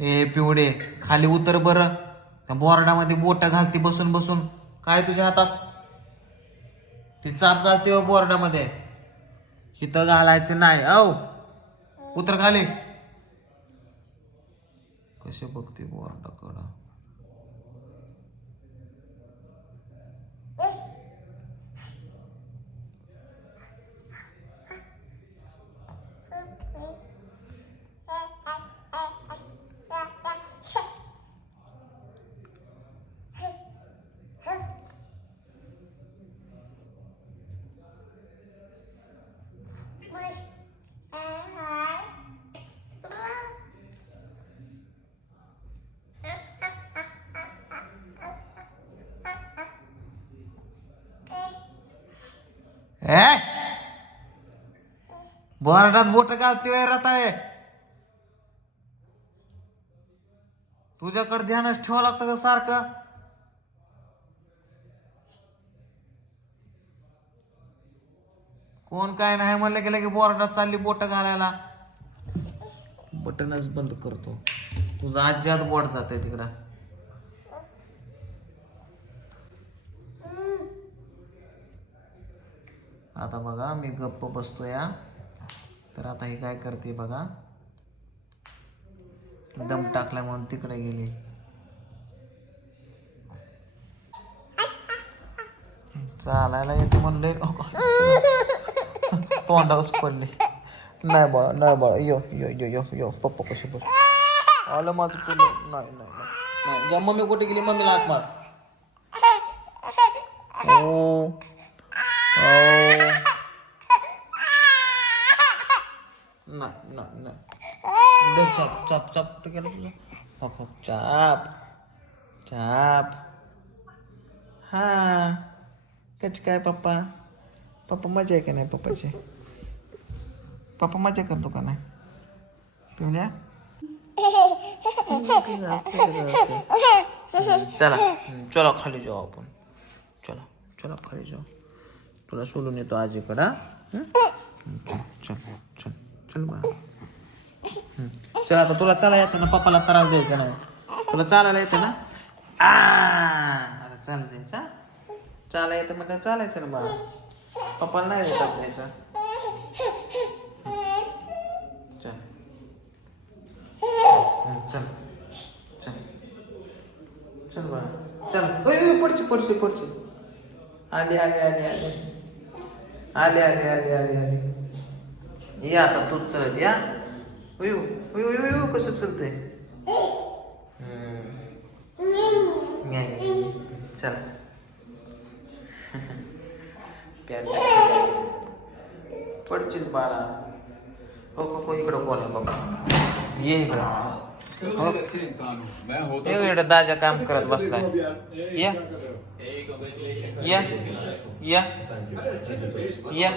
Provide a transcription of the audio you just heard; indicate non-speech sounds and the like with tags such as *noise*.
ए पिवडे खाली उतर बर. त्या बोर्डामध्ये बोट घालते बसून बसून. काय तुझ्या हातात? ती चाप घालते हो बोर्डामध्ये. हिथं घालायचं नाही. औ! उतर खाली. कसे बघते बोर्डाकडं ए? बोर्डात बोट घालते रताळे तुझ्याकडे ध्यानच ठेवावं लागतं का सारखं? कोण काय नाही म्हणलं गेलं की बोर्डात चालली बोट घालायला. बटनच बंद करतो. तुझा आज्यात बोट जात आहे तिकडं. आता बघा मी गप्प बसतो या तर आता हे काय करते बघा. दम टाकला म्हणून तिकडे गेली. चालायला येते म्हणले. *laughs* तोंडावच पडले. नाही बाळा नाही बाळा. यो यो यो यो यो. पप्पा कशी बस आलं माझं तुला नाही नाही नाही. जा मम्मी कुठे गेली मम्मीला लाट मार. ओ. नाही नाही नाही. दे चाप चाप चाप कुठं गेलं तुझं. हो हो चाप चाप. हा. कच काय पप्पा? पप्पा मजा आहे का नाही पप्पाची? पप्पा मजा करतो का नाही? पिवल्या चला चला खाली जाऊ आपण. चला चला खाली जाऊ. तुला सोडून येतो आजीकडं हा? हं? चल. चल बा चल आता तुला चालायला येतं ना पप्पाला त्रास द्यायचा नाही. तुला चालायला येतं ना? आ! आता चाल जायचा चालाय येतं म्हणजे चालायचं ना बा पप्पाला नाही येत द्यायचा चल. चल. चल. चल बा चल. ओय पडशी पडची पडची पडची आली आली आली आली. आली आली आली आली आली. ये आता तूच चलत या उयू उयू उयू उयू कसं चलतंय? हम्म. चल. पॅन्ट पडशील बाळा. हो को इकडं कोण आहे बघा. ये इकडं. हो. इकडं दाजा काम करत बसलाय. या. या. या. या